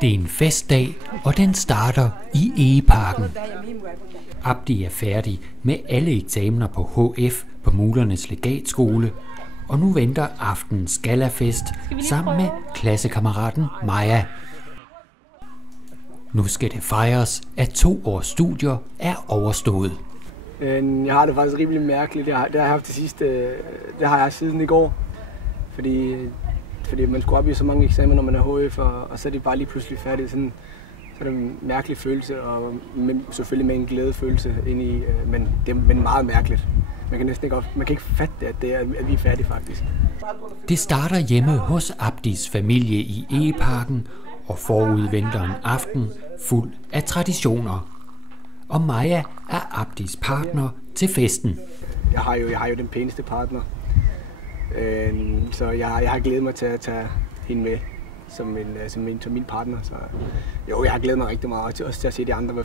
Det er en festdag, og den starter i Egeparken. Abdi er færdig med alle eksamener på HF på Mulernes Legatskole, og nu venter aftenens galafest sammen med klassekammeraten Maja. Nu skal det fejres, at 2 års studier er overstået. Jeg har det faktisk rimelig mærkeligt. Det har jeg haft det sidste. Det har jeg siden i går. Fordi man skulle op i så mange eksamener, når man er HF, og så er det bare lige pludselig færdigt. Så er det en mærkelig følelse, og selvfølgelig med en glædefølelse ind i, men det er meget mærkeligt. Man kan ikke fatte det, at vi er færdige faktisk. Det starter hjemme hos Abdis familie i Egeparken, og forud venter en aften fuld af traditioner. Og Maja er Abdis partner til festen. Jeg har jo den pæneste partner, så jeg har glædet mig til at tage hende med som min partner. Så jo, jeg har glædet mig rigtig meget, også til at se de andre, hvor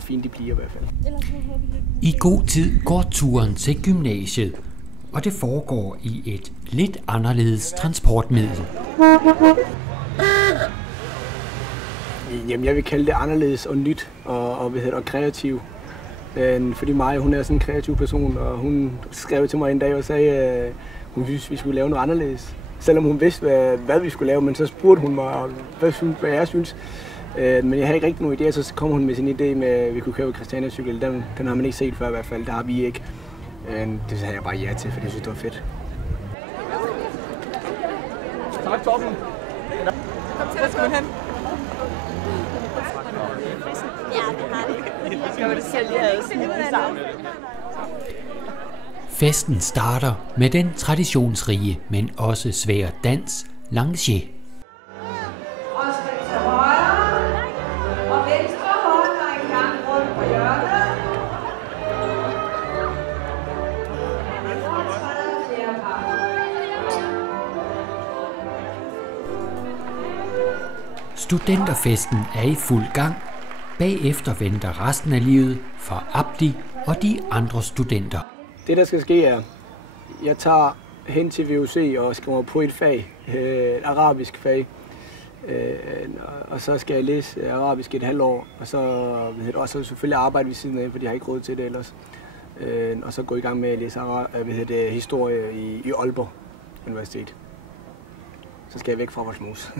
fine de bliver i hvert fald. I god tid går turen til gymnasiet, og det foregår i et lidt anderledes transportmiddel. Jamen, jeg vil kalde det anderledes og nyt og kreativ. Fordi Maja, hun er sådan en kreativ person, og hun skrev til mig en dag og sagde, at hun synes, vi skulle lave noget anderledes. Selvom hun vidste, hvad vi skulle lave, men så spurgte hun mig, hvad jeg synes. Men jeg havde ikke rigtig nogen idé, så kom hun med sin idé med, at vi kunne købe Christiania-cykel. Den har man ikke set før i hvert fald, det har vi ikke. Det sagde jeg bare ja til, for jeg synes, det var fedt. Tak, Torben. Kom til, hvor skal man hen? Ja, det har det. Skal man selv lige sammen? Festen starter med den traditionsrige, men også svære dans, lancier. Studenterfesten er i fuld gang. Bagefter venter resten af livet for Abdi og de andre studenter. Det, der skal ske, er, jeg tager hen til VUC og skriver på et fag, et arabisk fag. Og så skal jeg læse arabisk et halvt år, og så selvfølgelig arbejde ved siden af, for de har ikke råd til det ellers. Og så gå i gang med at læse historie i Aalborg Universitet. Så skal jeg væk fra Vollsmose.